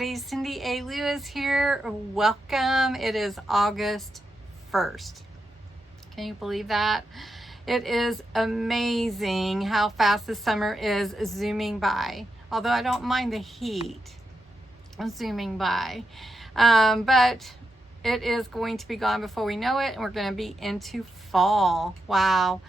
everybody. CindyALewis here. Welcome. It is August 1st. Can you believe that? It is amazing how fast the summer is zooming by. Although I don't mind the heat zooming by. But it is going to be gone before we know it, and we're going to be into fall. Wow.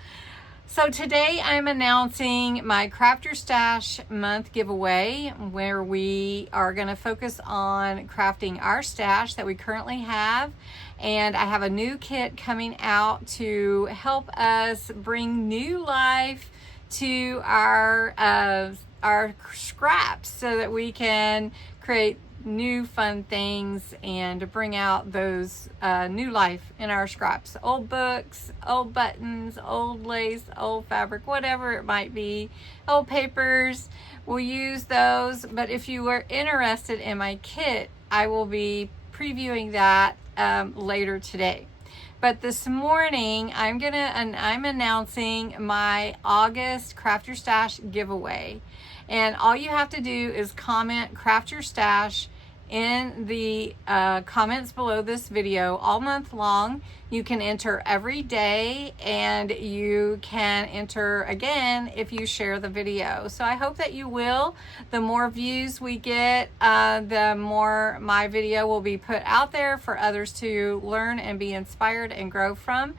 So today I'm announcing my Craft Your Stash month giveaway, where we are going to focus on crafting our stash that we currently have. And I have a new kit coming out to help us bring new life to our scraps so that we can create new fun things and bring out those new life in our scraps. Old books, old buttons, old lace, old fabric, whatever it might be, old papers, we'll use those. But if you are interested in my kit, I will be previewing that later today. But this morning I'm announcing my August Craft Your Stash giveaway. And all you have to do is comment Craft Your Stash in the comments below this video all month long. You can enter every day, and you can enter again if you share the video. So I hope that you will. The more views we get, the more my video will be put out there for others to learn and be inspired and grow from.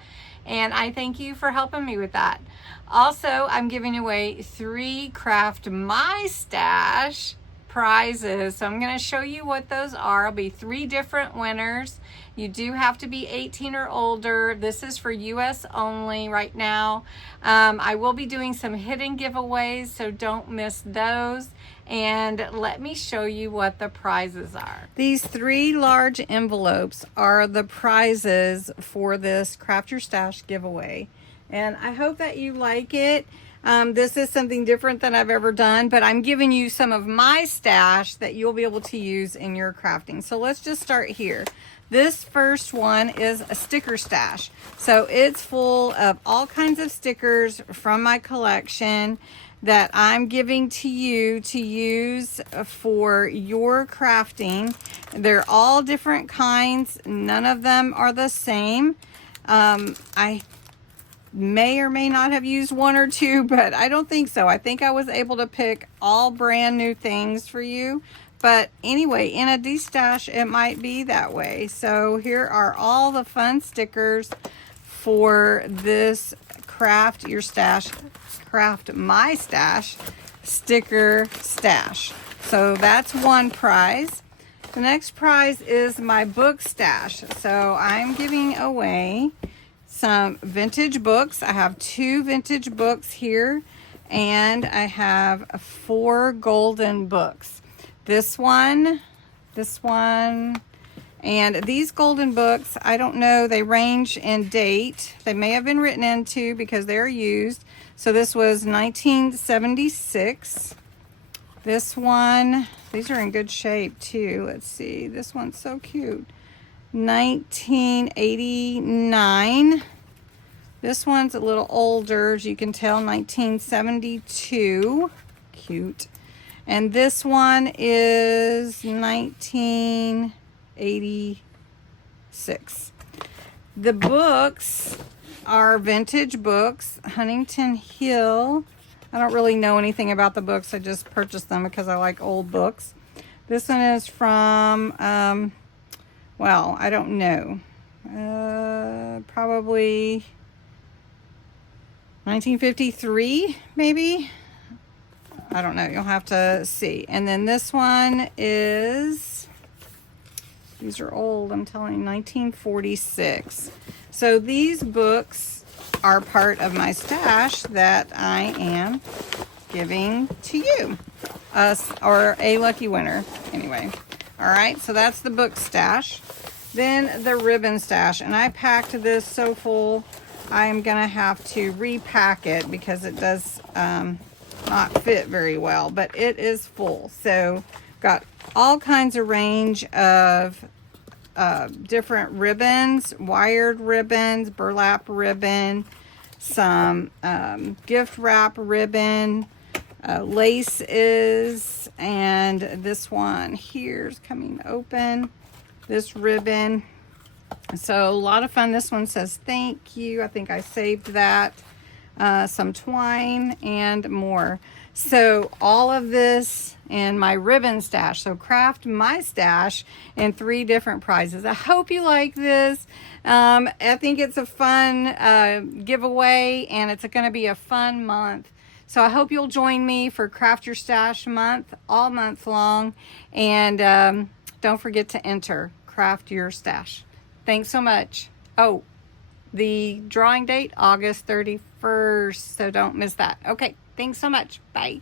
And I thank you for helping me with that. Also, I'm giving away 3 Craft My Stash prizes. So I'm going to show you what those are. It'll be 3 different winners. You do have to be 18 or older. This is for US only right now. I will be doing some hidden giveaways, so don't miss those. And let me show you what the prizes are. These 3 large envelopes are the prizes for this Craft Your Stash giveaway. And I hope that you like it. This is something different than I've ever done, but I'm giving you some of my stash that you'll be able to use in your crafting. So let's just start here. This first one is a sticker stash. So it's full of all kinds of stickers from my collection that I'm giving to you to use for your crafting. They're all different kinds. None of them are the same. I may or may not have used 1 or 2, but I don't think so. I think I was able to pick all brand new things for you. But anyway, in a destash, it might be that way. So here are all the fun stickers for this Craft Your Stash, Craft My Stash sticker stash. So that's one prize. The next prize is my book stash. So I'm giving away some vintage books. I have 2 vintage books here, and I have 4 golden books. This one, and these golden books, I don't know, they range in date. They may have been written into because they're used. So this was 1976. This one, these are in good shape too. Let's see, this one's so cute. 1989. This one's a little older, as you can tell, 1972. Cute. And this one is 1986. The books are vintage books. Huntington Hill. I don't really know anything about the books. I just purchased them because I like old books. This one is from, well, I don't know. Probably 1953, maybe. I don't know. You'll have to see. And then this one is, these are old, I'm telling you, 1946. So these books are part of my stash that I am giving to you, or a lucky winner. Anyway, all right. So that's the book stash. Then the ribbon stash, and I packed this so full, I'm gonna have to repack it because it does not fit very well, but it is full. So got all kinds of range of different ribbons, wired ribbons, burlap ribbon, some gift wrap ribbon, lace is, and this one here is coming open, this ribbon. So a lot of fun. This one says thank you. I think I saved that. Some twine and more. So all of this in my ribbon stash. So craft my stash in 3 different prizes. I hope you like this. I think it's a fun giveaway, and it's going to be a fun month. So I hope you'll join me for Craft Your Stash month, all month long. And don't forget to enter Craft Your Stash. Thanks so much. Oh, the drawing date, August 31st. So don't miss that. Okay, thanks so much. Bye.